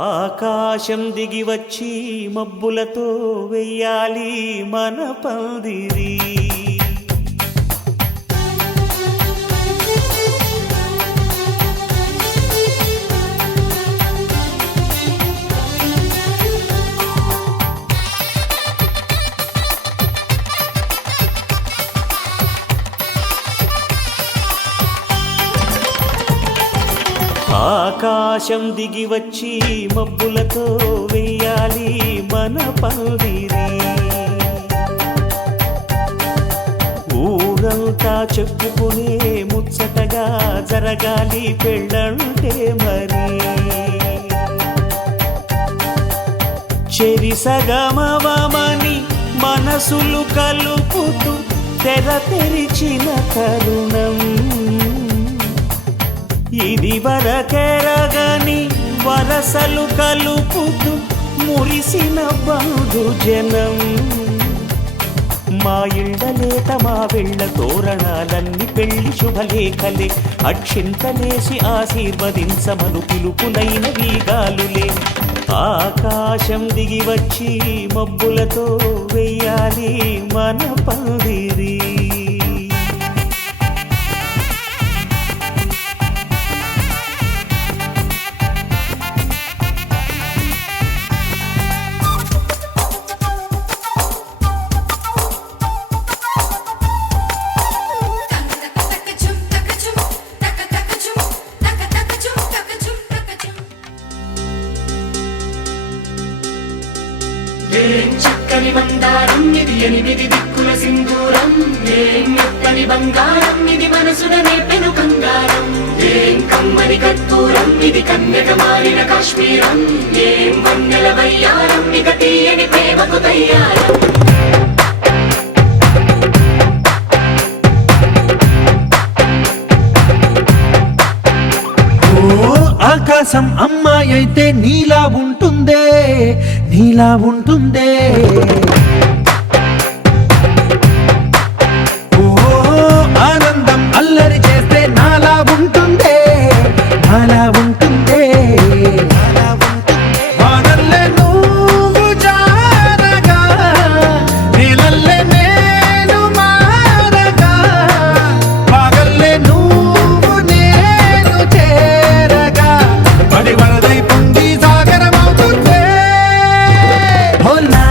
ఆకాశం దిగి వచ్చి మబ్బులతో వెయ్యాలి మన పందిరి. ఆకాశం దిగి వచ్చి మబ్బులతో వెయ్యాలి మన పందిరి. ఊరంతా చెప్పుకునే ముచ్చటగా జరగాలి పెళ్ళంటే మరి. చెరిసగమవమని మనసులు కలుపుతూ తెర తెరిచిన తరుణం ఇది వరకెరగని వరసలు కలుపుతూ మురిసిన బంధుజనం. మా ఇళ్ళలేత మా వెళ్ళ తోరణాలన్నీ పెళ్లి శుభలేఖలే. అక్షింతలేసి ఆశీర్వదించమను పిలుపులైన వీగాలులే. ఆకాశం దిగి వచ్చి మబ్బులతో వెయ్యాలి మన పందిరి. ఏం చక్కని మందారం ఇది, ఎనిమిది దిక్కుల సింధూరం. ఏం మెత్తని బంగారం ఇది, మనసున నేపెను కంగారం. ఏం కమ్మని కర్పూరం ఇది, కన్యక మారిన కాశ్మీరం. ఏం వన్నెల వయ్యారం ఇక తీయని ప్రేమకు తయ్యారం. ఆకాశం అమ్మాయి అయితే నీలా ఉంటుందే, నీలా ఉంటుందే. ఓ ఆనందం అల్లరి చేస్తే నాలా ఉంటుందే, నాలా ఉంటుందే. వానల్లే నువ్వు జారగా, నీలల్లే నేను మారగా, పాగల్లే నువ్వు నేను చేరగా, పడి వరదై పొంగి సాగరమవుతుందే. హోలా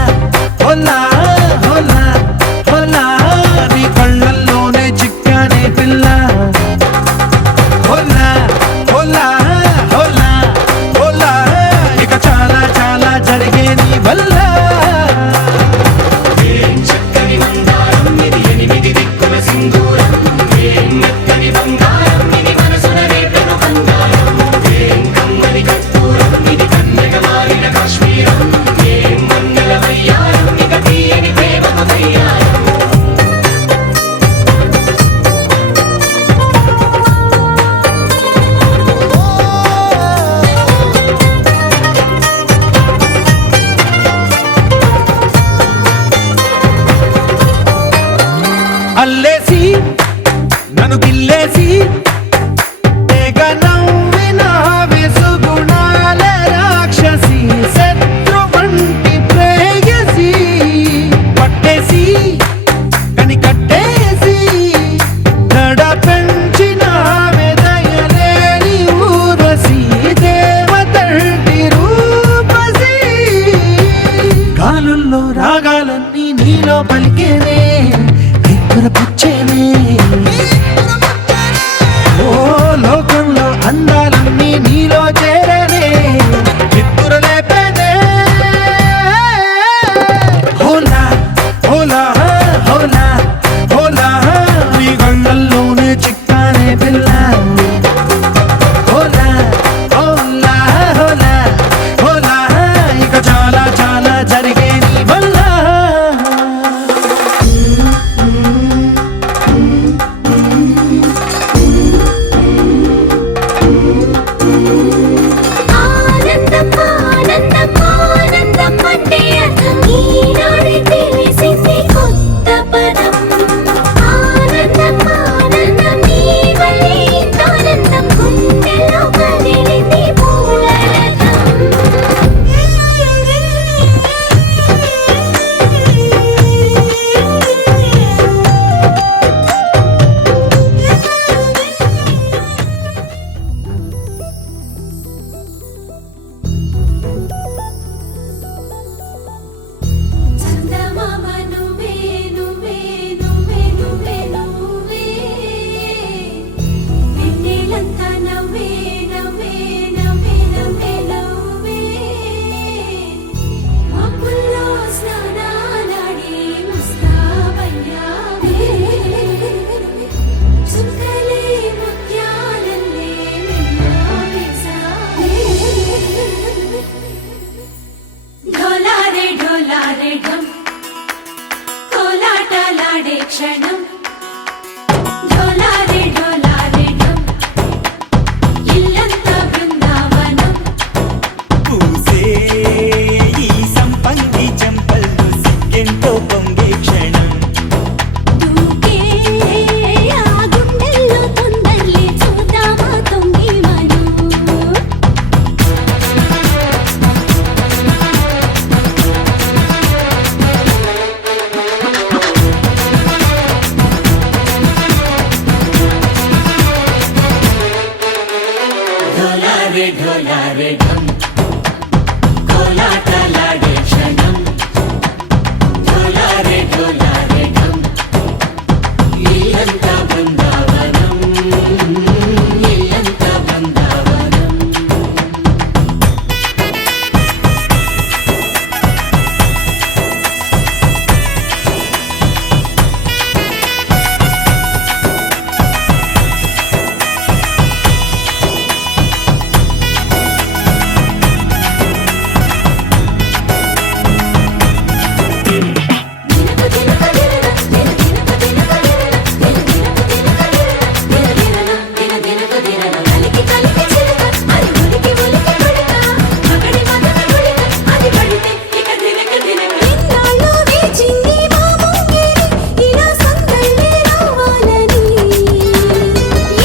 హోలా హోలా హోలా, నీ కళ్ళల్లోనే చిక్కానే పిల్ల. హోలా హోలా హోలా హోలా, ఇక చాలా చాలా జరిగే నీ వల్ల. ఏం చక్కని మందారం ఇది, ఎనిమిది దిక్కుల సింధూరం. ఏం మెత్తని బంగారం ఇది, మనసున నేపెను కంగారం. ఏం కమ్మని కర్పూరం ఇది, కన్యక మారిన కాశ్మీరం. ఏం వన్నెల వయ్యారం ఇక తీయని ప్రేమకు తయ్యారం. అల్లేసి నన్ను గిల్లేసి తెగ నవ్విన వెసుగుణాల రాక్షసి, శత్రువంటి ప్రేయసి, పట్టేసి కని కట్టేసి దడ పెంచిన వెదయలేని ఊరసి, దేవతంటి రూపసి. గాలుల్లో రాగాలన్నీ నీలో పలికేనే, పుచ్చేనే. ఓ లోకంలో అందాలన్నీ నీలో చేరనే, చిత్తుర లేపేనే. హోలా హోలా హోలా హోలా, నీ గంగల్లోనే చిక్కానే పిల్ల. హోలా హోలా హోలా హోలా, ఇక చాలా చాలా జరిగే నీ వల్ల. చందమామ నువ్వే నువ్వే నువ్వే నువ్వే నువ్వే వెన్నెలంతా నవ్వే నవ్వే నవ్వే నవ్వే నవ్వే మబ్బుల్లో స్నానాలాడి ముస్తాబయ్యావే చుక్కలే ముత్యాలల్లే మెన్నావేశావే ఢోలారే ఢోలారే ఢం కోలాటలాడే క్షణం ఢోలారే ఢోలారే ఢం ఇల్లంతా బృందావనం పూసే ఈ సంపంగి చెంపల్లో సిగ్గెంతో పొంగే క్షణం దూకే ఆ గుండెల్లో తొందరలే చూద్దామా తొంగి మనం ఢోలారే ఢోలారే ఢం కోలాటలాడే క్షణం ఢోలారే ఢోలారే ఢం ఇల్లంతా బృందావనం ఇల్లంతా బృందావనం దినకు దినక దినన దిన దినకు దినన కలికి కలికి చిలక అది ఉలికి ఉలికి కొడక మగడి మదన కొడక అది పడితే ఇక దినక దినక ఇన్నాళ్ళు వేచింది మా ముంగిరి ఇలా సందళ్ళే రావాలని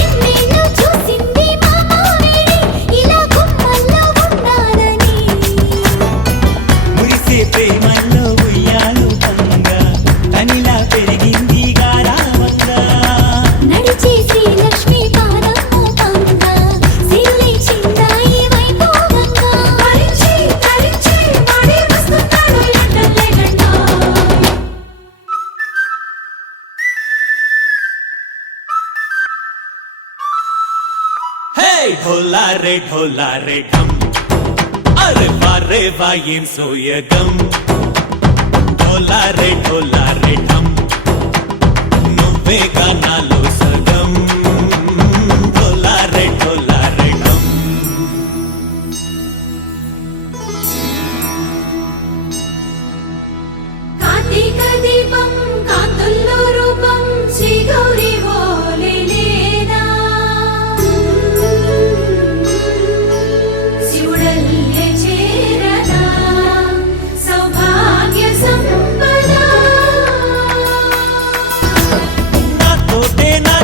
ఎన్నేళ్ళు చూసింది మా మావేడి ఇలా గుమ్మల్లో ఉండాలని మురిసే ప్రేమల్లో ఉయ్యాలు పంగా తనిలా పెరిగింది గారావంగా నడిచే శ్రీలక్ష్మి పాదము పంగ సిరులై చిందాయి వైభోగంగా తరించి తరించి వాడే వస్తున్నాడు లండన్ లండన్ హే ఢోలా రే ఢమ్ అరే వా ఏం సోయగం ఢోలా రే ఢమ్ నువ్వే గానాలో సగం ఢోలా రే ఢమ్ కార్తీక దీపం కాంతుల్లో రూపం శ్రీ గౌరీ ఓలే లేదా శివుడల్లే చేరదా సౌభాగ్య సంపద నాతోటే నా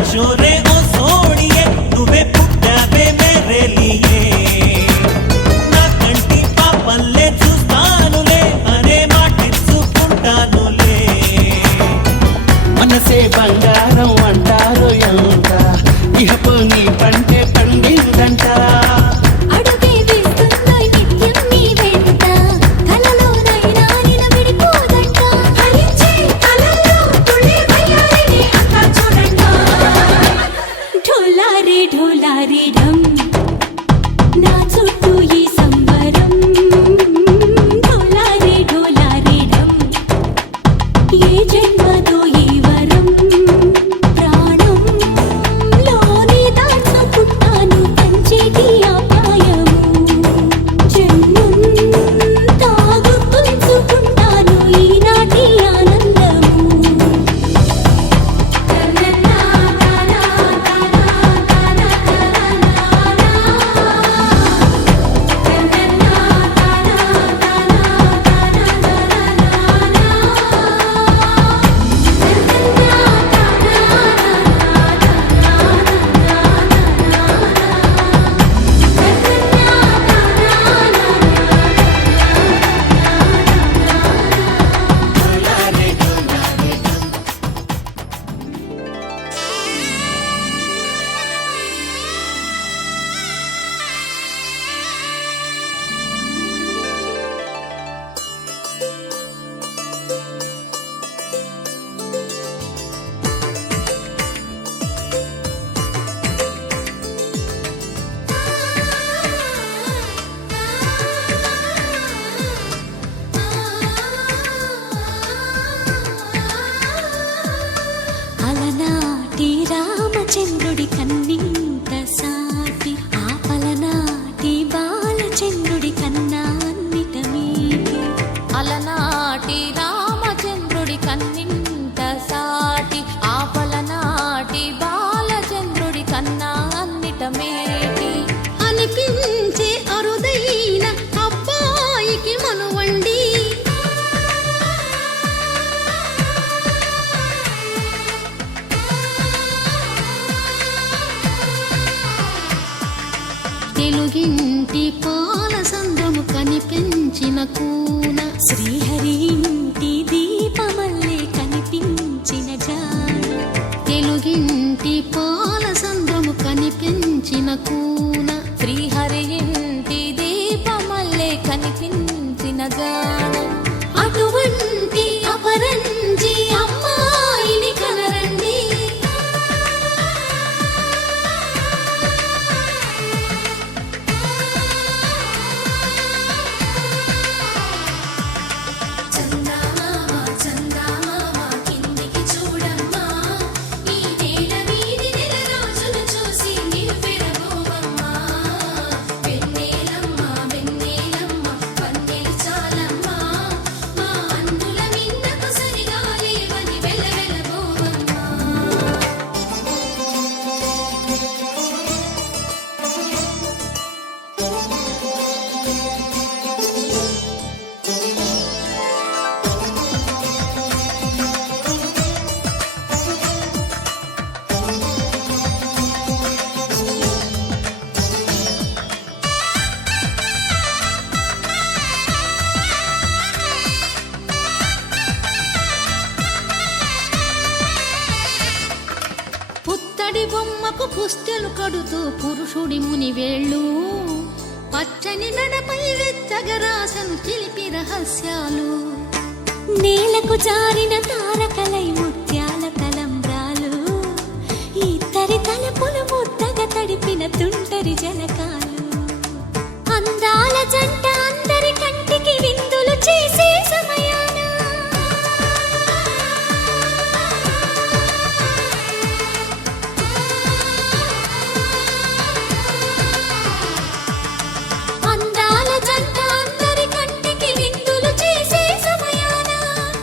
జానం అటువంటి అపరంజి అమ్మాయిని కనరండి. చందమామ చందమామ కిందికి చూడమ్మా, ఈ నేల వీధి నెల రోజులు చూసి నివ్వెరబోవమ్మా. వెన్నెలమ్మ వెన్నెలమ్మ పన్నెలు చాలమ్మా, మా అందుల మిన్నకు సరిగా లేవని వెలవెలబోవమ్మా. పుత్తడి బొమ్మకు పుస్తెలు కడుతూ పురుషుడి ముని వేళ్ళు, పచ్చని మెడపై వెచ్చగరాసను చిలిపి రహస్యాలు. నేలకు జారిన తారకలై ముత్యాల తలంబ్రాలు, ఇద్దరి తలపులు ముద్దగా తడిపిన తుంటరి జలకాలు. అందాల జంట అందరి కంటికి విందులు చేసే సమయాన అందాల జంట అందరి కంటికి విందులు చేసే సమయాన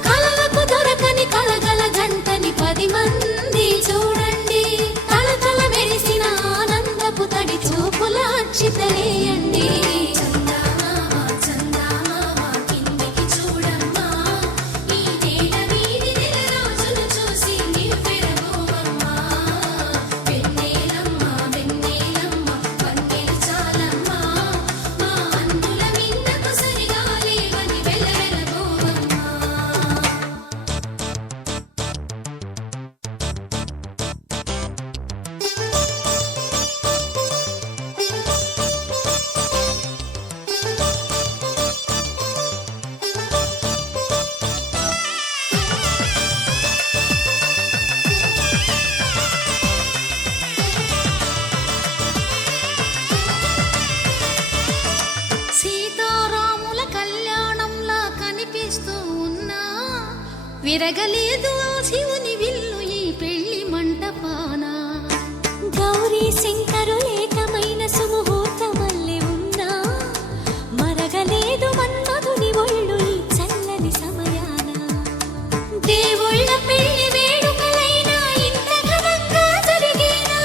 కలలకు దొరకని కలగల జంటని 10 మంది చూడండి. తలతల మెరిసిన ఆనందపు తడి చూపుల అక్షితలేయండి. చందమామ చందమామ కిందికి చూడమ్మా, ఈ నేల వీధి నెల రోజులు చూసి నివ్వెరబోవమ్మా. వెన్నెలమ్మ వెన్నెలమ్మ పన్నెలు చాలమ్మా, మా అందుల మిన్నకు సరిగా లేవని వెలవెలబోవమ్మా. సీతారాముల కళ్యాణంలా కనిపిస్తూ ఉన్నా, విరగలేదు ఆ శివుని విల్లు ఈ పెళ్లి మంటపాన. గౌరీ శంకరు ఏకమైన సుముహూర్తమల్లె ఉన్నా, మరగలేదు మన్మధుని ఒళ్ళు ఈ చల్లని సమయాన. దేవుళ్ళ పెళ్లి వేడుకలైనా ఇంత ఘనంగా జరిగేనా?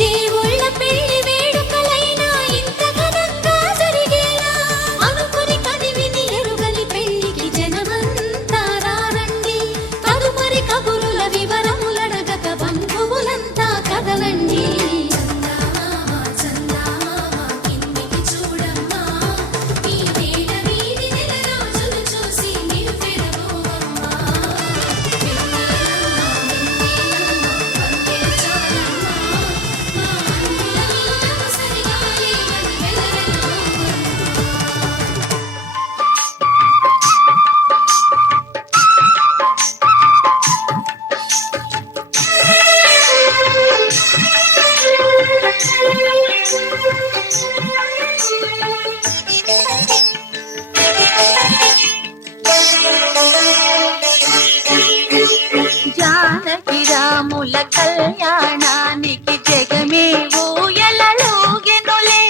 దేవుళ్ళ పెళ్లి వేడుకలైనా ఇంత ఘనంగా జరిగేనా? అనుకుని కదివిని ఎరుగని పెళ్లికి జనమంతా రారండి. తదుపరి కబురుల వివరములడగక బంధువులంతా కదలండి. చందమామ చందమామ కిందికి చూడమ్మా, ఈ నేల వీధి నెల రోజులు చూసి నివ్వెరబోవమ్మా. వెన్నెలమ్మ వెన్నెలమ్మ పన్నెలు చాలమ్మా, మా అందుల మిన్నకు సరిగా లేవని వెలవెలబోవమ్మా. జానకి రాముల కళ్యాణానికి జగమే ఊయలలోగెనులే.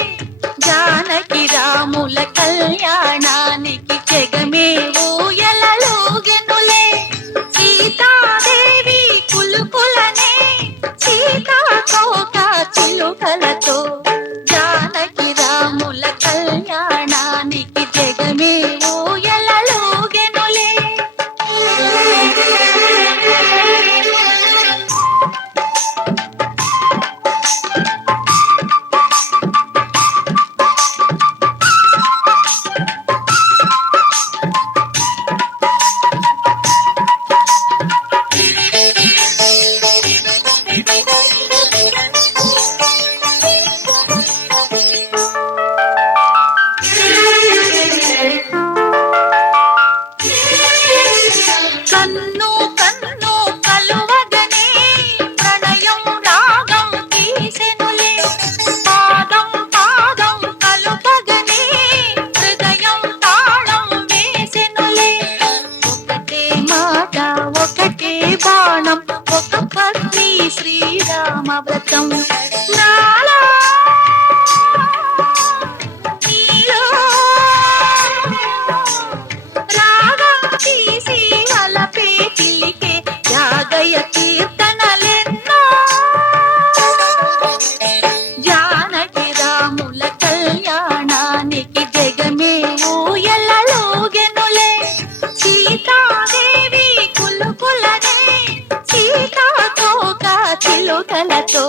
జానకి రాముల కళ్యాణానికి జగమే ఊయలలోగెనులే. సీతాదేవి కులుకులనే సీతాకోక చిలుకలతో, జానకి రాముల కళ్యాణానికి జగమే ఊయలలోగెనులే. వ్రతం నాలో నీలో రాగం తీసి అలపే చిలికే జాగయ కీర్తనలెన్నో జానకి రాముల కళ్యాణానికి జగమే ఊయలలోగెనులే సీతాదేవి కులుకులనే సీతాకోక చిలుకలతో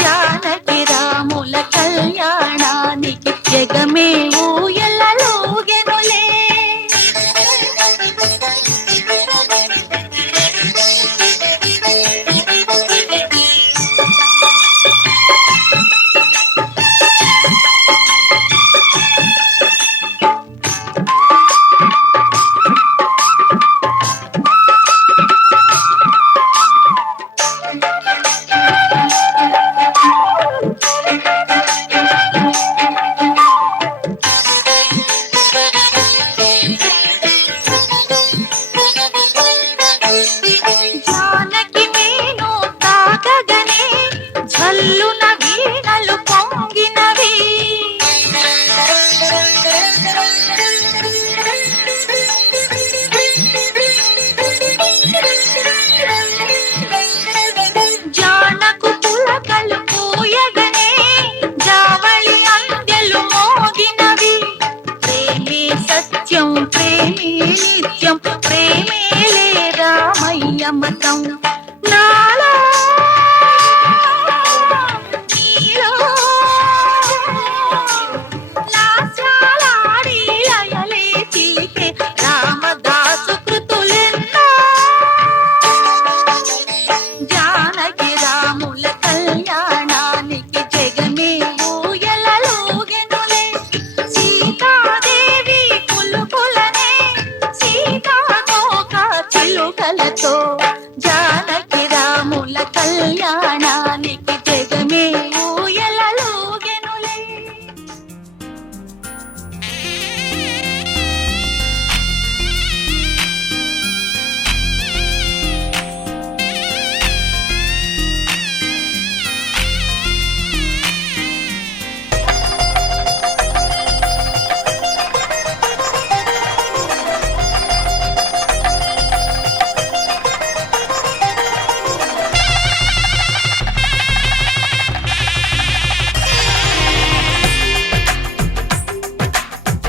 జానకి రాముల కళ్యాణానికి జగమే ఊయలలోగెనులే జానకి మేను తాకగనే జల్లున వీణలు పొంగినవి జానకు పులకలు పూయగనే జావళి అందెలు మోగినవి ప్రేమే సత్యం ప్రేమే నిత్యం ప్రేమేలే రామయ్య మతం నాలో నీలో లాస్యాలాడి లయలే చిలికే రామదాసు కృతులెన్నో జానకి రాముల కళ్యాణానికి జగమే ఊయలలోగెనులే సీతాదేవి కులుకులనే సీతాకోక చిలుకలతో జానకి రాముల కళ్యాణానికి జగమే ఊయలలోగెనులే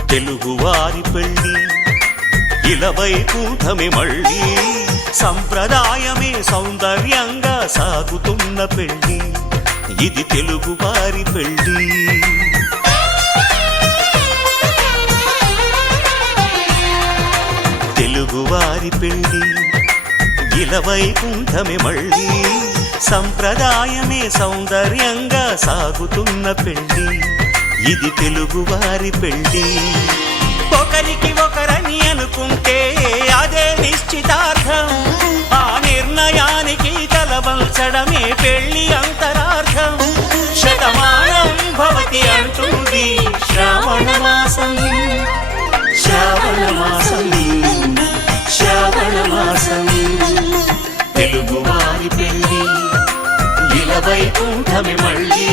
తెలుగువారి పెళ్ళి ఇలవైకుంఠమే మళ్ళీ సంప్రదాయమే సౌందర్యంగా సాగుతున్న పెళ్ళి ఇది తెలుగువారి పెళ్ళి తెలుగువారి పెళ్ళి ఇలవైకుంఠమే మళ్ళీ సంప్రదాయమే సౌందర్యంగా సాగుతున్న పెళ్ళి ఇది తెలుగువారి పెళ్ళి ఒకరికి ఒకరని అనుకుంటే అదే నిశ్చితార్థం ఆ నిర్ణయానికి తలవంచడమే పెళ్ళి అంతరార్థం శతమానం భవతి అంటుంది శ్రావణ మాసం శ్రావణ మాసం శ్రావణ మాసం తెలుగువారి పెళ్ళి ఇలవైకుంఠమే మళ్ళీ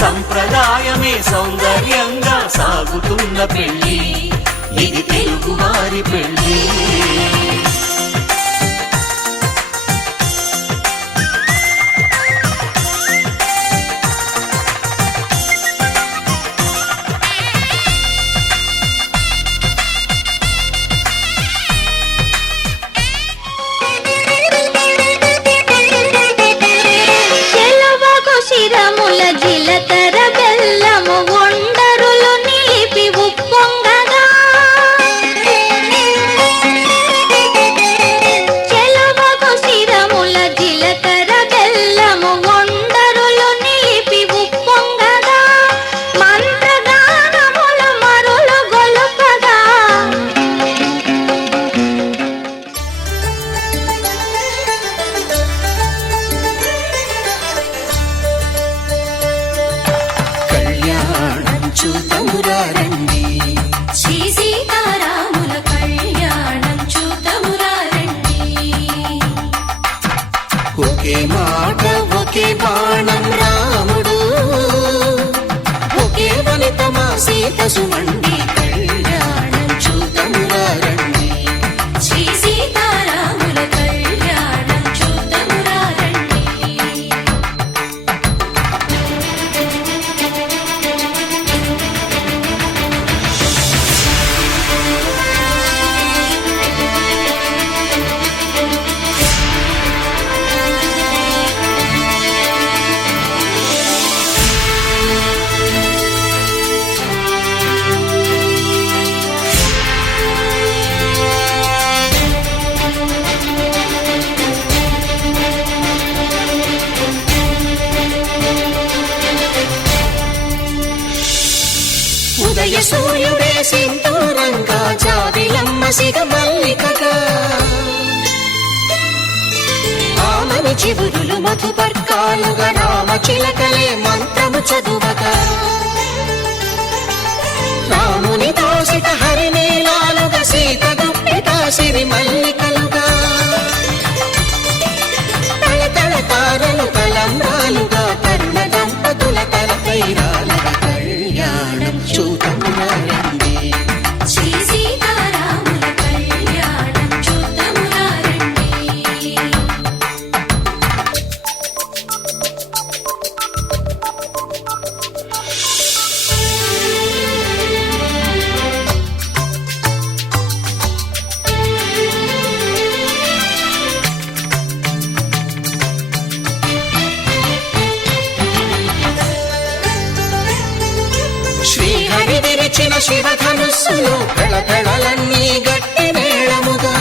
సంప్రదాయమే సౌందర్యంగా సాగుతున్న పెళ్ళి ఇది తెలుగువారి పెళ్ళి చెలవగు శిరముల జిలకర బెల్లము ఒండరులు నిలిపి ఉప్పొంగగా చెలవగు శిరముల జిలకర బెల్లము ఒండరులు నిలిపి ఉప్పొంగగా మంత్రగానముల మరులు గొలుపగా కళ్యాణం చూతమురారండి శ్రీ సీతారాముల కళ్యాణం చూతమురా రండి ఒకే మాట ఒకే బాణం రాముడు, ఒకే వనిత మా సీత సుమండి, కళ్యాణం చూతమురా రండి. శ్రీ సీతారాముల కళ్యాణం చూతమురా రండి. ఉదయ సూర్యుడే సింధూరంగా, జాబిలమ్మ సిగ మల్లికగా, ఆమని చివురులు మధుపర్కాలుగా, రామ చిలకలే మంత్రము చదువగా, రాముని దోసిట హరినీలాలుగా, సీత గుప్పిట సిరి మల్లికలుగా, తళతళ తారలు తలంబ్రాలుగా, తరుణ దంపతుల తలపైరాలుగా, కళ్యాణం చూతమురా రండి. శ్రీ సీతారాముల కళ్యాణం చూతమురా రండి. శ్రీహరి విరిచిన శివధనుస్సులు, పెళపెళలన్నీ గట్టి మేళముగా,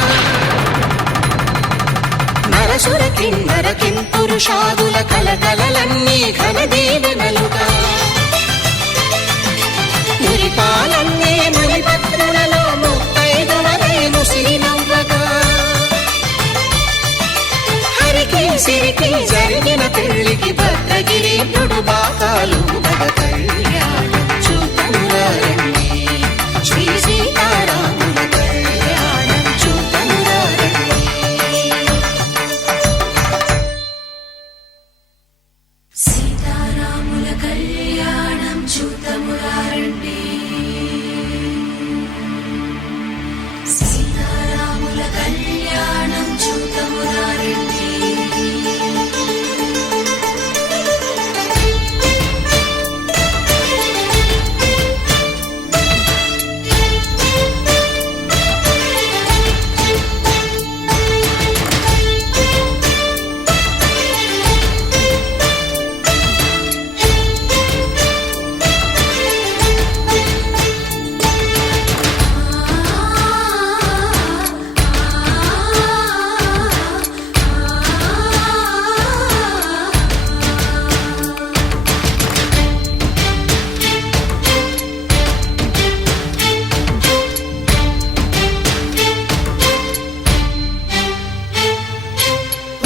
నరసుర కిన్నర కింపురుషాదుల కలకలలన్నీ ఘన దీవెనలుగా, మురిపాలన్నీ మణిపత్రులలో ముత్తైదువలై ముసిరి నవ్వగా, హరికి సిరికి జరిగిన పెళ్లికి భద్రగిరి నుడు బాకాలు మగ, కళ్యాణం చూతమురా రండి. శ్రీ సీతారాముల కళ్యాణం చూతమురా రండి. సీతారాముల కళ్యాణం చూతమురా రండి. సీతారాముల కళ్యాణం చూతమురా రండి.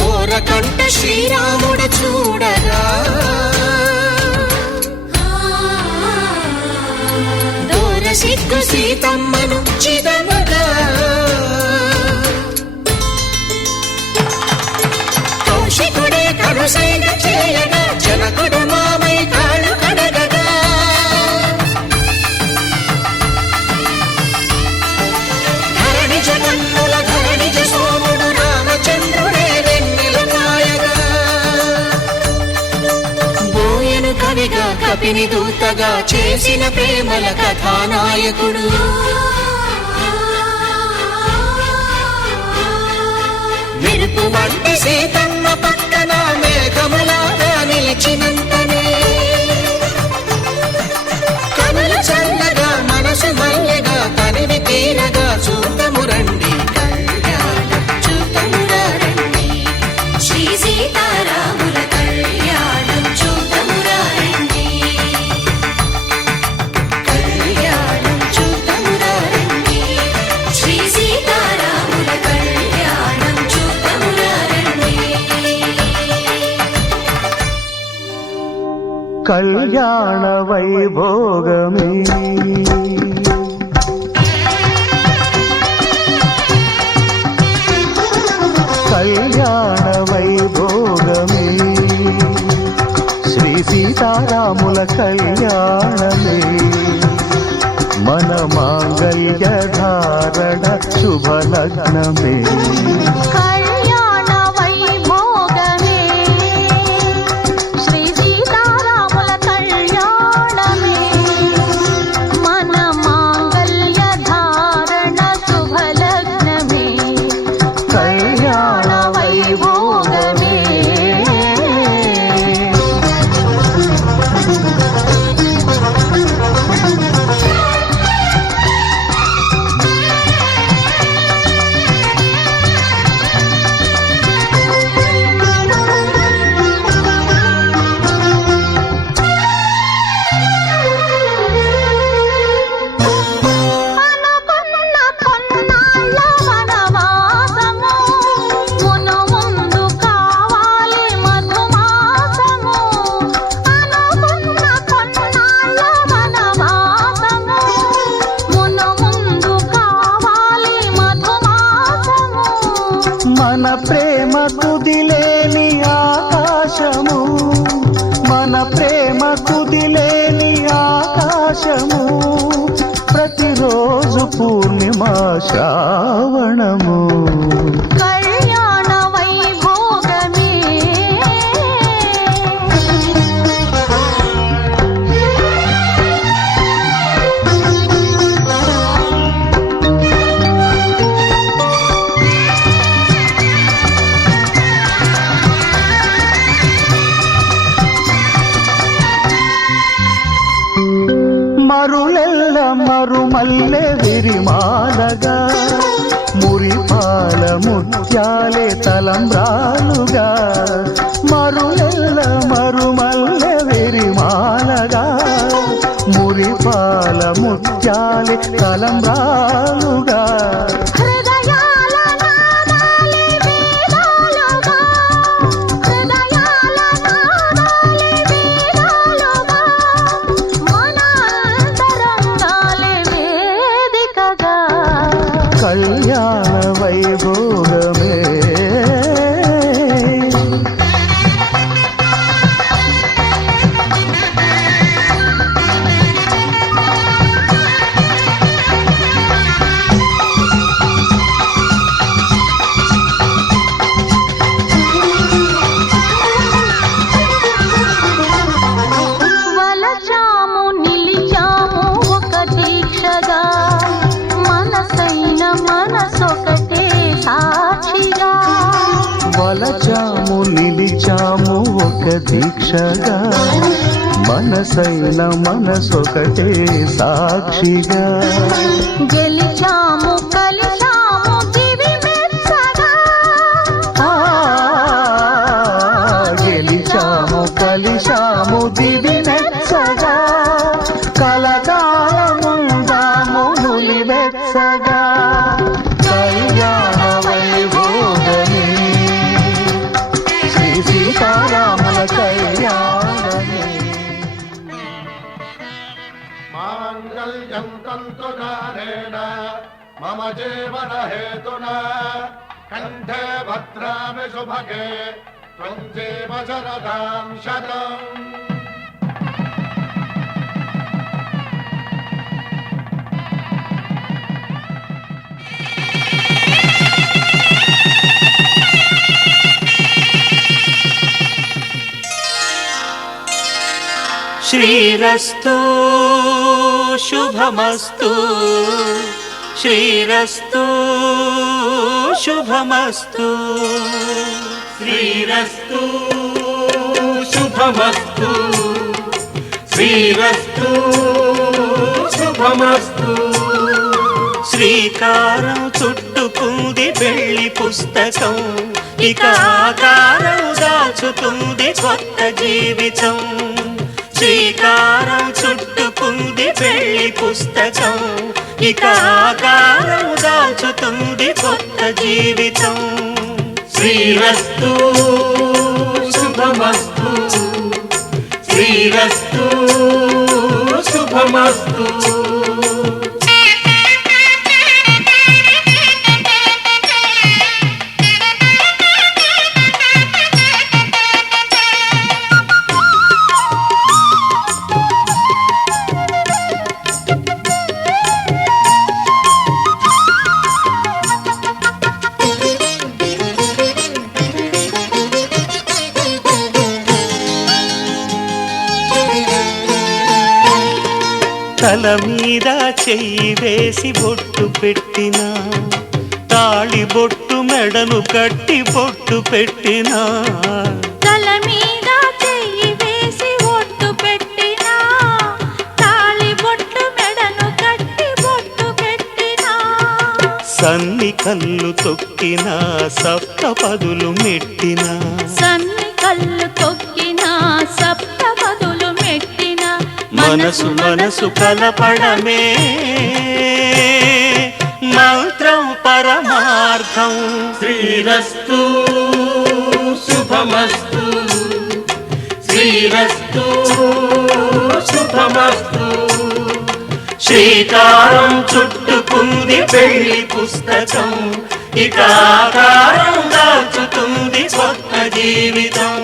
ఓరకంట శ్రీరాముడు చూడగా, దూర సిగ్గు సీతమ్మను చిదమగా, కౌశికుడే కరుసైన చేయగా, జనకుడు మామై కాళ్ళు కడగగా, ధరణి జగన్నుల ధరణిజ సోముడు రామచంద్రుడే వెన్నెల కాయగా, బోయను కవిగా కపిని దూతగా చేసిన ప్రేమల కథానాయకుడు, మెరుపు వంటి సీతమ్మ పక్కన మేఘములాగా నిలిచినంతనే, కనులు చల్లగా మనసు మల్లెగా తనివి తీరగా, చూతము రండి. కళ్యాణం చూతమురా రండి. శ్రీ సీతారాముల కళ్యాణం చూతమురా రండి. కళ్యాణం చూతమురా రండి. శ్రీ సీతారాముల కళ్యాణం చూతమురా రండి. కళ్యాణ వైభోగమే కళ్యాణ వైభోగమే సీతారాముల కళ్యాణమే మన మాంగళ్య ధారణ శుభలగ్నమే కళ్యాణ వైభోగమే శ్రీ సీతారాముల కళ్యాణమే మన మాంగళ్య ధారణ శుభలగ్నమే కళ్యాణ వైభోగమే అనుకున్న కొన్నాళ్ళ వనవాసము మును ముందు కావాలి మధుమాసము అనుకున్న కొన్నాళ్ళ వనవాసము మును ముందు కావాలి మధుమాసము మన ప్రేమ కుదిలేని ఆకాశము మన ప్రేమ కుదిలేని ఆకాశము ప్రతిరోజు పూర్ణిమ శ్రావణము కళ్యాణ వైభోగమే మరులెల్ల మరుమల్లె విరిమాలగా మురిపాల ముత్యాలే తలంబ్రాలుగా మరులెల్ల మరుమల్లె విరిమాలగా మురిపాల ముత్యాలే తలంబ్రాలుగా హృదయాల నాదాలే వేదాలుగా హృదయాల నాదాలే వేదాలుగా మన అంతరంగాలే వేదికగా కళ్యాణ వైభోగమే వలచాము నిలిచాము ఒక దీక్షగా మనసైన మనసొకటే సాక్షిగా వలచాము నిలిచాము ఒక దీక్షగా మనసైన మనసొకటే సాక్షిగా గెలిచాము కలిచాము దివి మెచ్చగా ఆ, గెలిచాము కలిశాము దివి మెచ్చగా కలకాలముందాము నులివెచ్చగా కళ్యాణ వైభోగమే శ్రీ సీతారాముల కళ్యాణమే మాంగళ్యం తంతునానేన మమ జీవన హేతున కంఠే భద్రామి శుభగే త్వం జీవ శరదాం శతం శ్రీరస్తు శుభమస్తు శ్రీరస్తు శుభమస్తు శ్రీరస్తు శుభమస్తు శ్రీరస్తు శుభమస్తు శ్రీకారం చుట్టుకుంది పెళ్లి పుస్తకం ఇక ఆకారం దాచుతుంది కొత్త జీవితం శ్రీకారం చుట్టుకుంది పెళ్లి పుస్తకం ఇక ఆకారం దాచుతుంది కొత్త జీవితం శ్రీరస్తు శుభమస్తు శ్రీరస్తు శుభమస్తు తల మీద చెయ్యి వేసి బొట్టు పెట్టినా తాళి బొట్టు మెడను కట్టి బొట్టు పెట్టినా తల మీద చెయ్యి వేసి ఒట్టు పెట్టినా తాళి బొట్టు మెడను కట్టి బొట్టు పెట్టినా సన్ని కళ్ళు తొక్కినా సప్త పదులు మెట్టినా సన్ని కళ్ళు తొక్కినా సప్త పదులు మెట్టినా మనసు మనసు కలపడమే మంత్రం పరమార్థం శ్రీరస్తు శుభమస్తు శ్రీరస్తు శుభమస్తు శ్రీకారం చుట్టుకుంది పెళ్లి పుస్తకం ఇక ఆకారం దాచుతుంది కొత్త జీవితం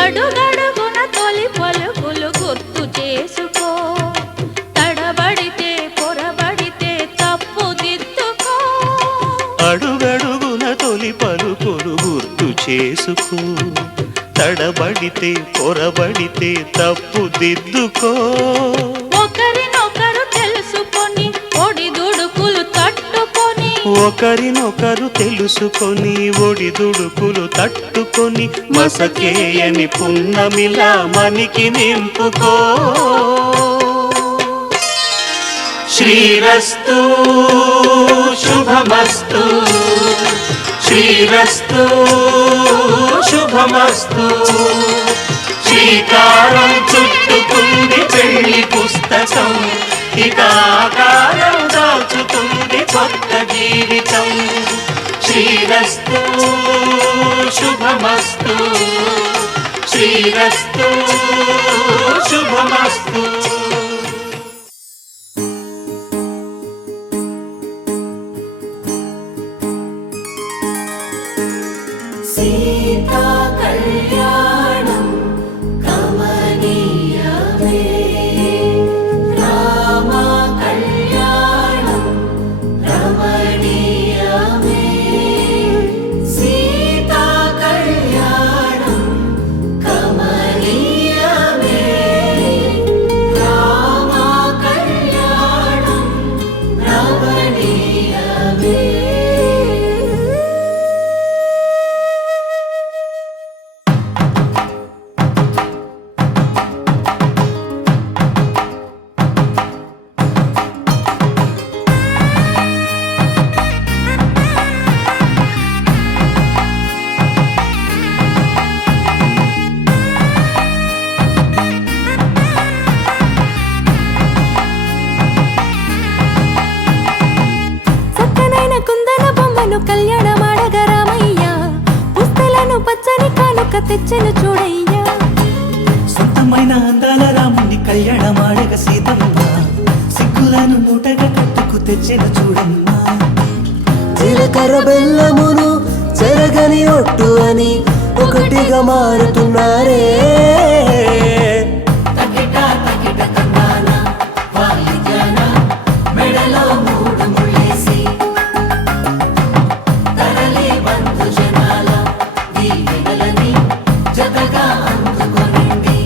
అడుగడుగున తొలి పలుకులు గుర్తు చేసుకో తడబడితే పొరబడితే తప్పు దిద్దుకో అడుగడుగున తొలి పలుకులు గుర్తు చేసుకో తడబడితే పొరబడితే తప్పు దిద్దుకో ఒకరినొకరు తెలుసుకొని ఒడిదుడుకులు తట్టుకొని ఒకరినొకరు తెలుసుకొని ఒడిదుడుకులు తట్టుకొని మసకేయని పున్నమిలా మనికి నింపుకో శ్రీరస్తు శుభమస్తు శ్రీరస్తు శుభమస్తు శ్రీకారం చుట్టుకుంది పెళ్లి పుస్తకం ఇక ఆకారం దాచుతుంది కొత్త జీవితం శ్రీరస్తు శుభమస్తు శ్రీరస్తు శుభమస్తు సీతా కళ్యాణం కమనీయమే రామ కళ్యాణం రమణీయమే సీతా కళ్యాణం కమనీయమే రామ కళ్యాణం రమణీయమే చక్కనైన కుందన బొమ్మను కళ్యాణమాడగరామయ్య పుస్తలను పచ్చని కానుక తెచ్చెను చూడయ్యా సొంతమైన అందాల రాముని కళ్యాణమాడగ సీతమ్మ సిగ్గులను మూటగా కట్టుకు తెచ్చిన చూడమ్మా జీలకర్ర బెల్లమును చెరగని ఒట్టు అని ఒకటిగా మారుతున్నారే తకిట తకిట తందాన వాయిద్యాన మెడలో మూడు ముళ్ళేసి తరలి బంధు జనాల దీవెనలని జతగా అందుకొనింది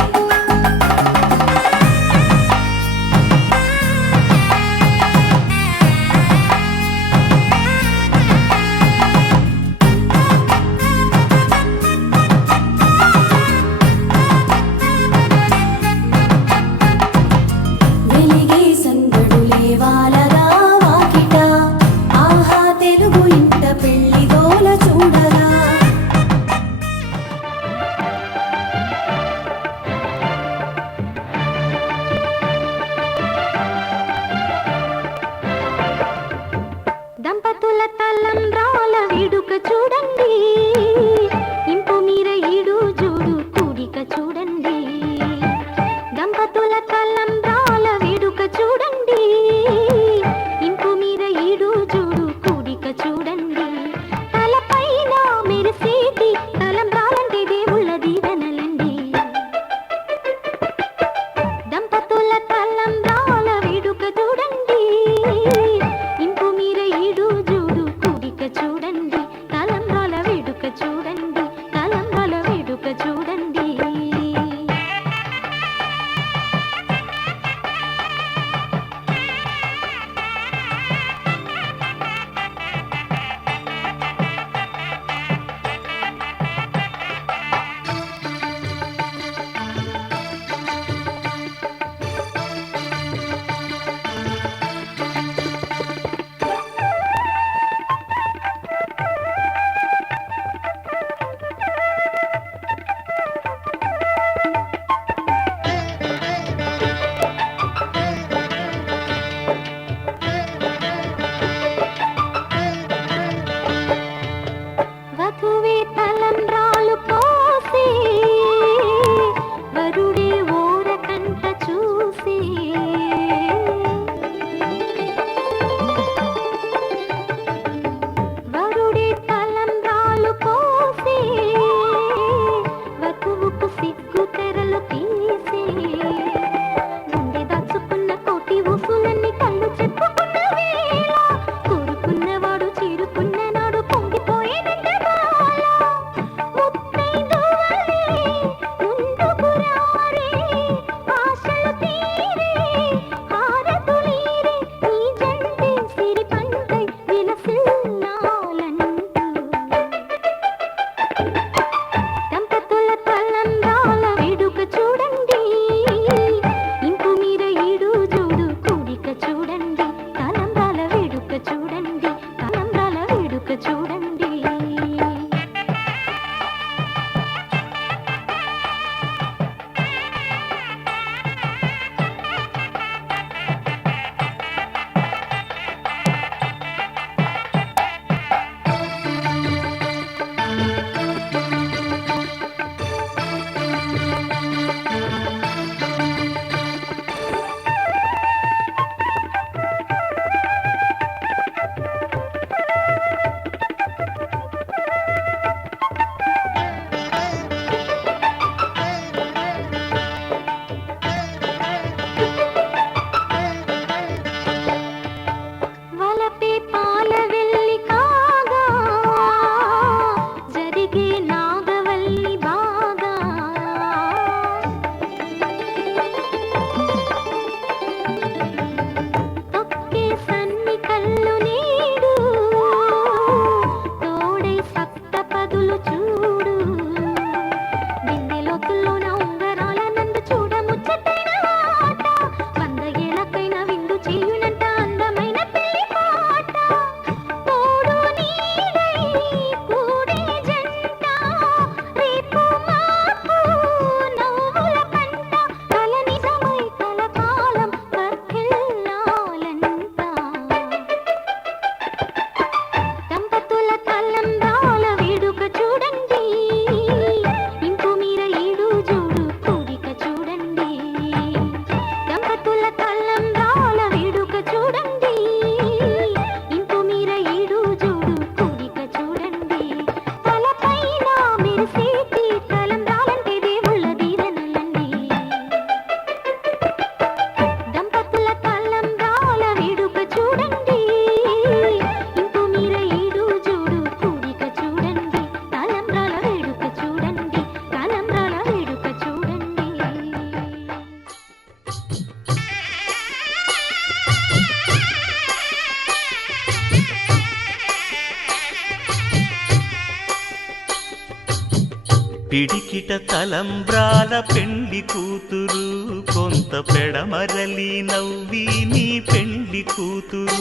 పిడికిట తలంబ్రాల పెండ్లి కూతురు కొంత పెడమరలి నవ్వి నీ పెండ్లి కూతురు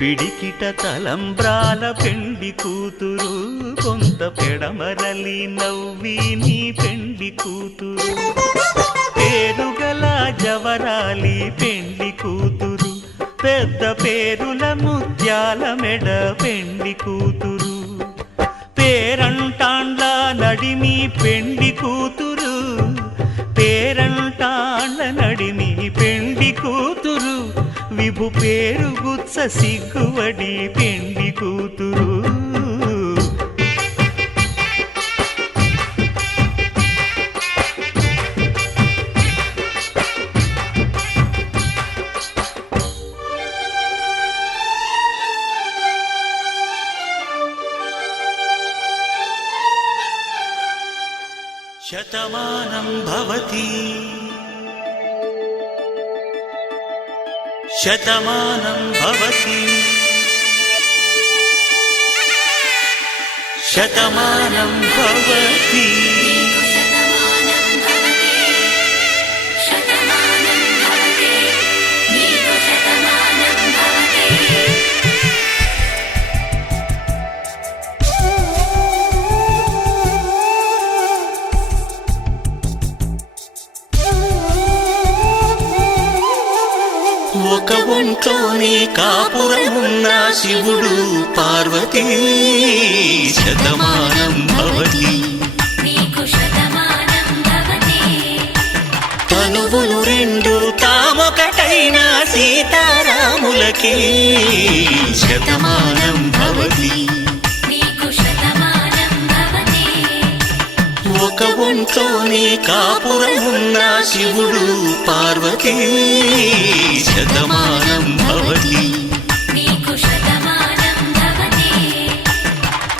పిడికిట తలంబ్రాల పెండ్లి కూతురు కొంత పెడమరలి నవ్వి నీ పెండ్లి కూతురు పేరుగల జవరాలి పెండ్లి కూతురు పెద్ద పేరుల ముత్యాల మెడ పెండ్లి కూతురు పేరంటాండ్ల నడిమి పెండ్లి కూతురు పేరంటాండ్ల నడిమి పెండ్లి కూతురు విభు పేరు గుత్స సిగ్గువడి పెండ్లి కూతురు శతమానం భవతి శతమానం భవతి శతమానం భవతి ఒక ఒంట్లోనే కాపురమున్న శివుడు పార్వతీ శతమానం భవతి తనువులు రెండు తామొకటైన సీతారాములకి శతమానం భవతి ఒక ఒంట్లోనే కాపురమున్న శివుడు పార్వతీ శతమానం భవతి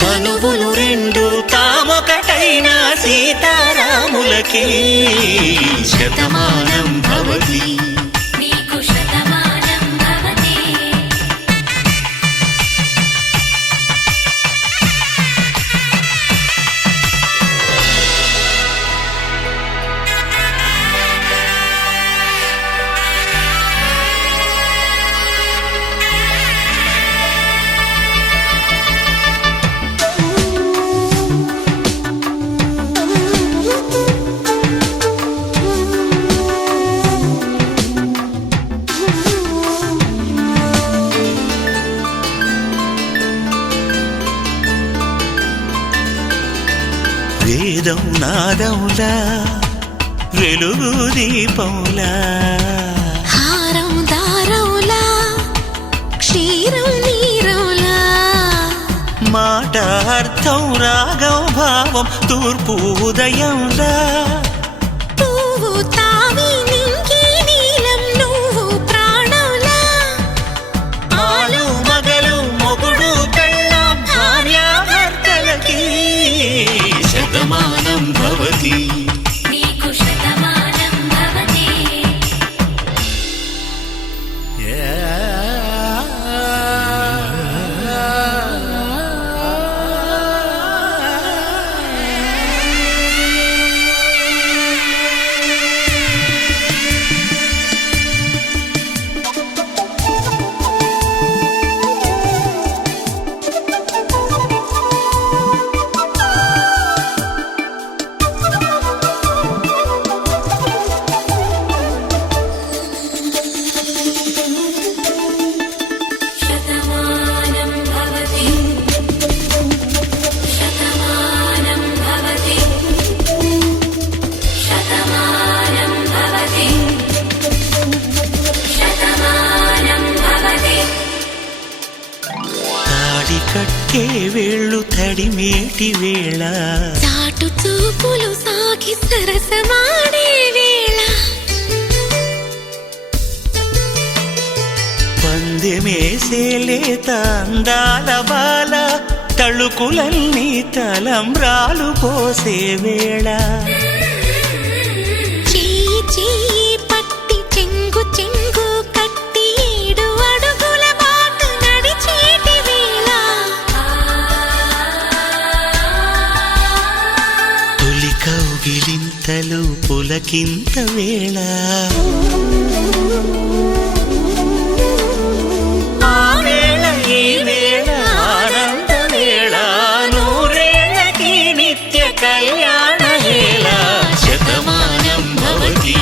తనువులు రెండు తామొకటైన సీతారాములకి శతమానం భవతి వేదం నాదములా వెలుగు దీపములా హారం దారములా క్షీరం నీరములా మాట అర్థం రాగం భావం తూర్పు ఉదయంలా పువ్వు తావి నింగి నీలం నువ్వు ప్రాణంలా ఆలు మగలు మొగుడు పెళ్ళాం భార్యాభర్తలకి శతమానం భవతి కట్టే వేళ్ళు తడిమేటి వేళ చాటు చూపులు సాగి సరసమాడే వేళ పందెమేసేలేత అందాల బాల తళుకులన్నీ తలంబ్రాలు పోసే వేళ చెయ్యి చెయ్యి పట్టి చెంగు చెంగు కట్టి 7 అడుగుల బాటు నడిచేటి వేళ కౌగిలింతలు పులకింత వేళ ఆ వేళ ఈ వేళ ఆనంద వేళ నూరేళ్ళకి నిత్య కళ్యాణ వేళ శతమానం భవతి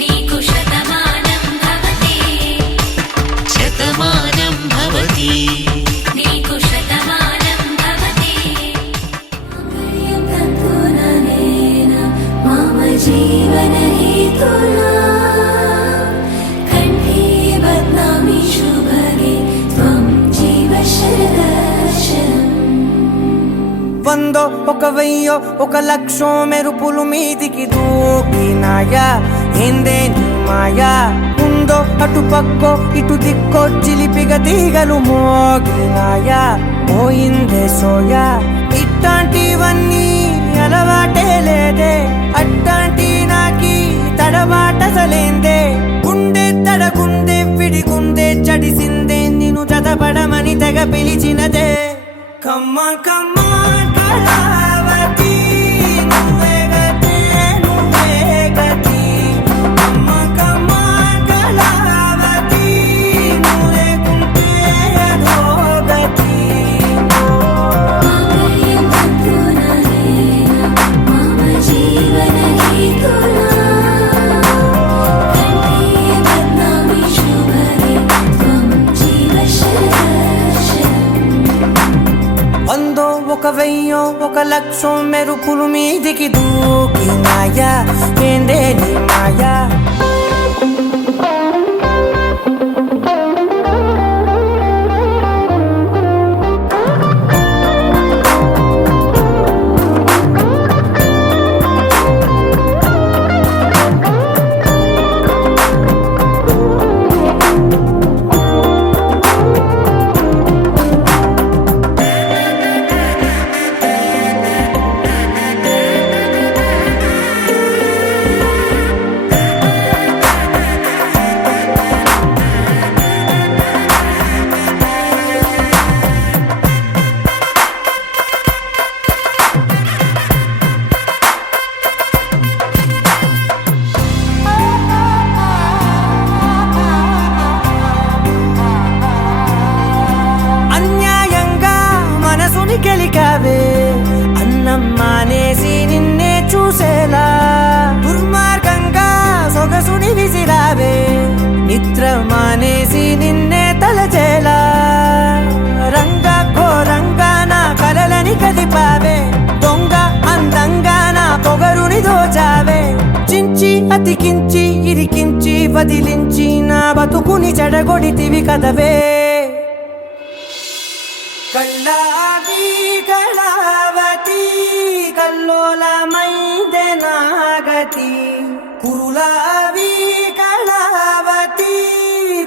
నీకు శతమానం భవతి శతమానం భవతి నీకు శతమానం భవతి తంతుననేన మమ జీవన హేతునా కంఠే బధ్నామి శుభగే త్వం జీవ శరదర్శనం వందో ఒక వెయ్యో ఒక లక్షో మెరుపులు మీదికి దూకినాయా ఏందే నీ మాయా ఉందో అటు పక్కో ఇటు దిక్కో చిలిపిగ తీగలు మోగినాయా పోయిందే సోయా ఇట్లాంటివన్నీ అలవాటే లేదే అట్లాంటి నాకి తడబాటసలేందే గుండె తడగుందే విడిగుందే చడిసిందే నిన్ను చదపడమని తెగ పిలిచినదే కమ్మ కమ్మ కళావతి నువ్వే గతే నువ్వే గతి కమ్మ కమ్మ కళావతి నువ్వు లేకుంటే అధోగతి మాంగళ్యం తంతుననేన మమ జీవన హేతునా కంఠే బధ్నామి శుభగే త్వం జీవ శరదర్శనం వందో ఒక వెయ్యో ఒక లక్షో మెరుపులు మీదికి దూకినాయా ఏందే నీ మాయా అన్యాయంగా మనసుని గెలికావే అన్నం మానేసి నిన్నే చూసేలా దుర్మార్గంగా సొగసుని విసిరావే నిద్ర మానేసి నిన్నే తలచేలా రంగా ఘోరంగా నా కలలని కదిపావే దొంగ అందంగా నా పొగరుని దోచావే చించి అతికించి ఇరికించి వదిలించి నా బతుకుని చెడగొడితివి కదవే కళ్ళావి కళావతి కల్లోలమైందే నాగతి కురులావి కళావతి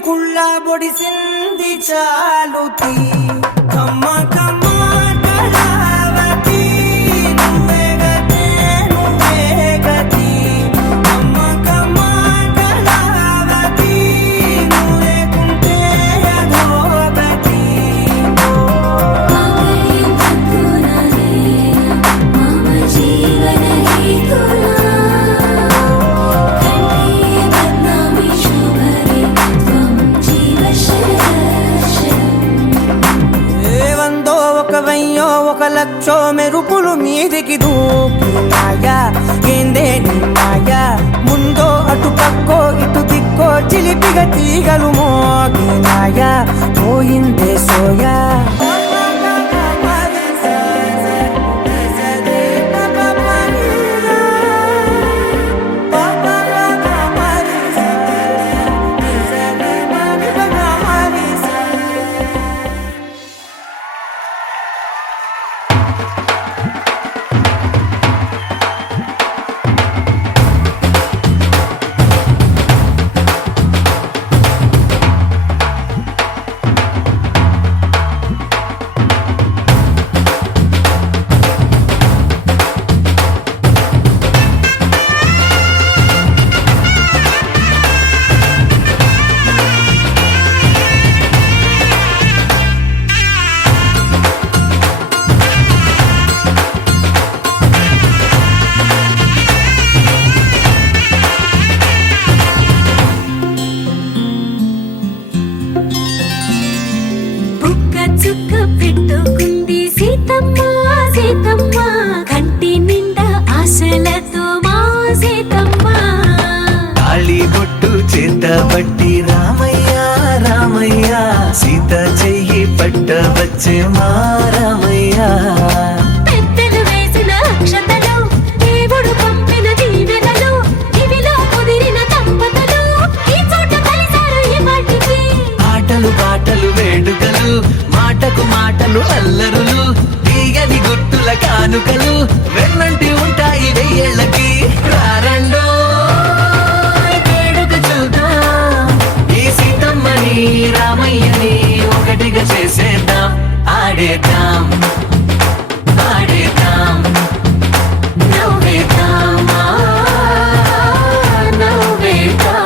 కుళ్ళ బొడిసింది చాలుతి కమ్మ కమ్మ కళావతి నువ్వే గతే నువ్వే గతి కమ్మ కమ్మ కళావతి నువ్వు లేకుంటే అధోగతి మాంగళ్యం తంతుననేన మమ జీవన హేతునా కంఠే బధ్నామి శుభగే త్వం జీవ శరదర్శనం వందో ఒక వెయ్యో ఒక లక్షో మెరుపులు మీదికి దూకినాయా ఏందే నీ మాయా ముందో అటు పక్కో ఇటు దిక్కో చిలిపిగ తీగలు మోగినాయా పోయిందే సోయా పట్టబట్టి రామయ్య రామయ్య సీత చెయ్యి పట్టవచ్చే మా రామయ్య పెద్దలు వేసిన అక్షతలు దేవుడు పంపిన దీవెనలు ఇవిలో కుదిరిన దంపతులు ఈ చోట కలిసారు ఈ వాటికి ఆటలు పాటలు వేడుకలు మాటకు మాటలు అల్లరులు తీయని గుర్తుల కానుకలు వెన్నంటి ఉంటాయి వెయ్యేళ్ళకి రారండో వేడుక చూద్దాం ఈ సీతమ్మని రామయ్యని ఒకటిగా చేసేద్దాం ఆడేద్దాం ఆడేద్దాం నవ్వేద్దాం నవ్వేద్దాం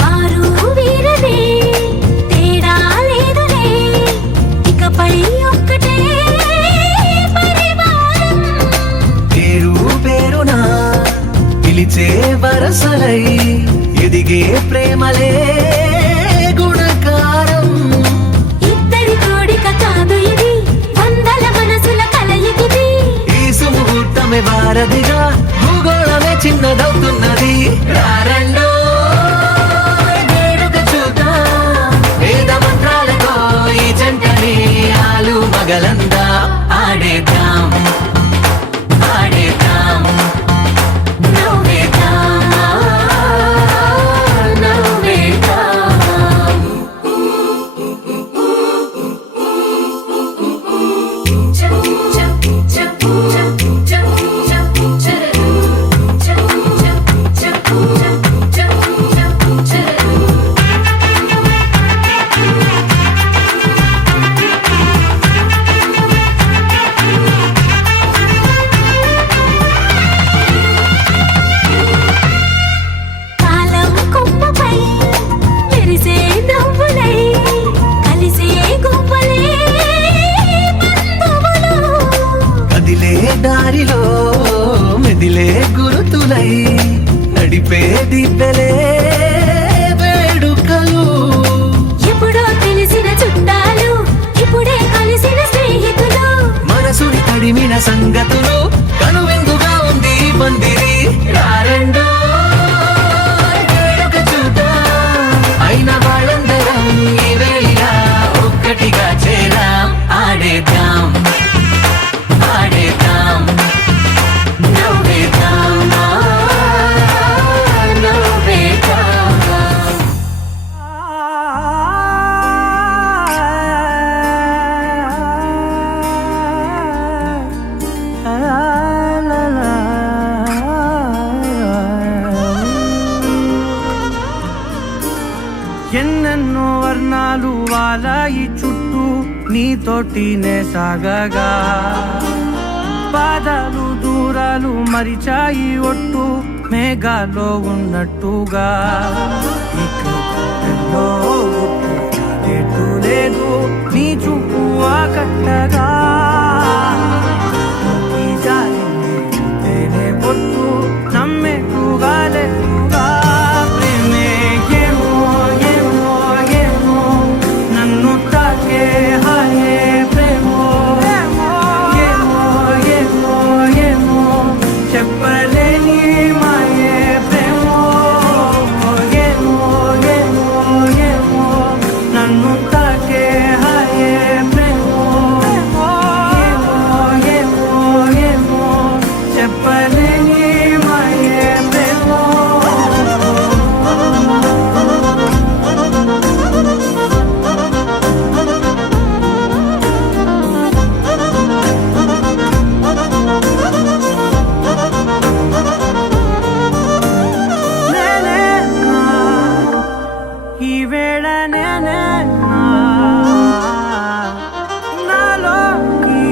వారు వీరనే తేడా లేదులే ఇకపై ఒక్కటే పరివారం పేరు పేరునా పిలిచే వరసలై ఎదిగే ప్రేమలే గుణకారం ఇద్దరి కోడిక కాదు ఇది వందల మనసుల కలయికిది ఈ సుముహూర్తమే వారధిగా భూగోళమే చిన్నదవుతున్నది రారండో వేడుక చూద్దాం వేద మంత్రాలతో ఈ జంటని ఆలు మగలందా ఆడేద్దాం ఆడేద్దాం నవ్వేద్దాం నవ్వేద్దాం కాలం కొమ్మపై మెరిసే నవ్వులై కలిసే గువ్వలే బంధువులు కదిలే దారిలో మెదిలే గురుతులై నడిపే దిబ్బెలే వేడుకలు ఎప్పుడో తెలిసిన చుట్టాలు ఇప్పుడే కలిసిన స్నేహితులు మనసుని తడిమిన సంగతులు కనువిందుగా ఉంది ఈ పందిరి రారండో వేడుక చూద్దాం అయిన వాళ్ళందరం ఈ వేళ ఒక్కటిగా చేరాం ఆడేద్దాం ఆడేద్దాం నవ్వేద్దాం నవ్వేద్దాం ఎన్నెన్నో వర్ణాలు వాలాయి చుట్టూ నీతోటినే సాగగా పాదాలు దూరాలు మరిచాయి ఒట్టు మేఘాలో ఉన్నట్టుగా ఇక గుండెల్లో గుట్టు లేదు నీ చూపు ఆకట్టగా ఈ జాలిని చూస్తేనే పొట్టు నమ్మేట్టుగా లేదుగా ప్రేమే ఏమో ఏమో ఏమో నన్ను తాకే హాయే ప్రేమో ఏమో ఏమో ఏమో చెప్పలేని మాయే ప్రేమో ఏమో ఏమో ఏమో నన్ను తాకే హాయే ప్రేమో ఏమో ఏమో ఏమో చెప్పలేని మాయే ప్రేమో నేనే నా ఈ వేళ నేనే నా నాలోకి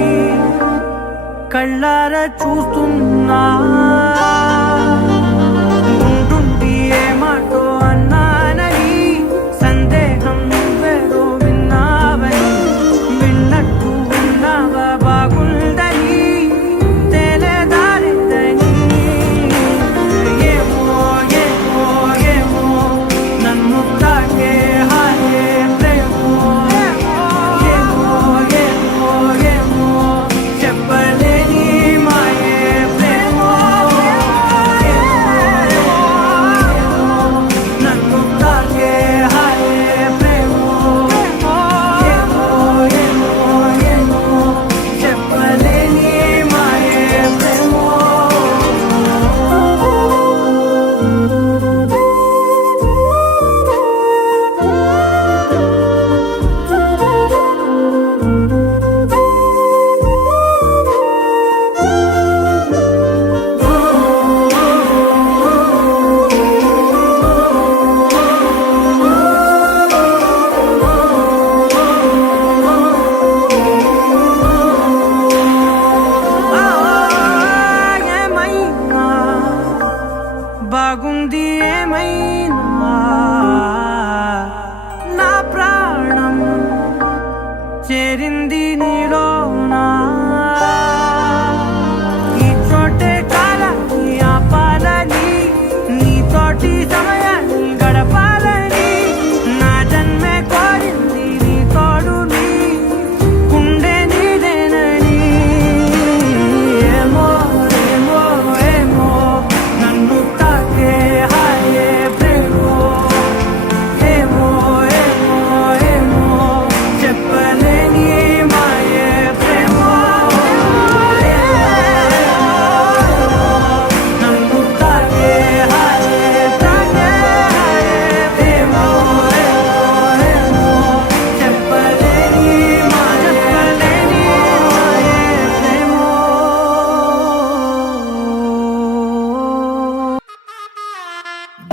కళ్ళారా చూస్తున్నా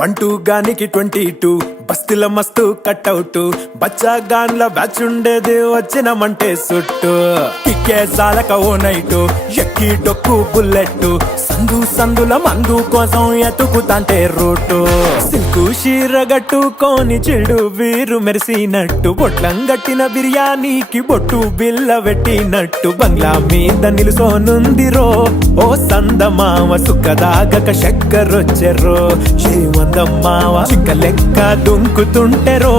1 గానికి 22 బస్తిల మస్తు కట్అవుట్ బచ్చా గాన్ల బ్యాచ్ ఉండేది వచ్చినమంటే సుట్టు కిక్కే సాలక ఓ నైటు ఎక్కి డొక్కు బుల్లెట్ సందుల మందు కోసం ఎతుకుతాంటే రూటు సిల్కు షీరగట్టుకోని చెడు వీరు మెరిసినట్టు బొట్లం గట్టిన బిర్యానీకి బొట్టు బిల్ల పెట్టినట్టు బంగ్లా మీద నిలుసోనుందిరో ఓ సందమావ సుఖదాగక చక్కరొచ్చెరో శ్రీమందమ్మావ చిక్క లెక్క దుంకుతుంటెరో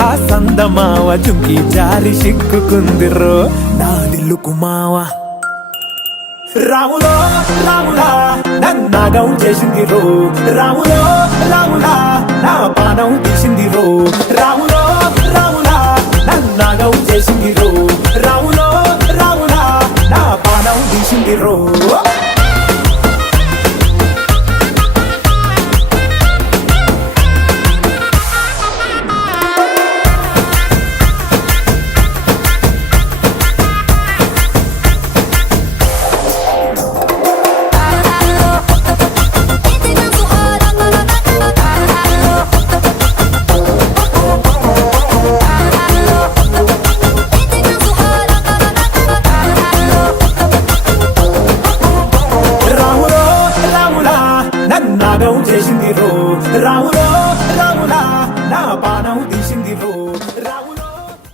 ఆ సందమావ జుంకి జారి సిక్కుకుందిరో నాడిల్లుకు మావ రాములో రాములా నన్నాగం చేసింది రో రాములో రాములా నా పానం తీసింది రో రాములో రాములా నన్నాగం చేసింది రో రాములో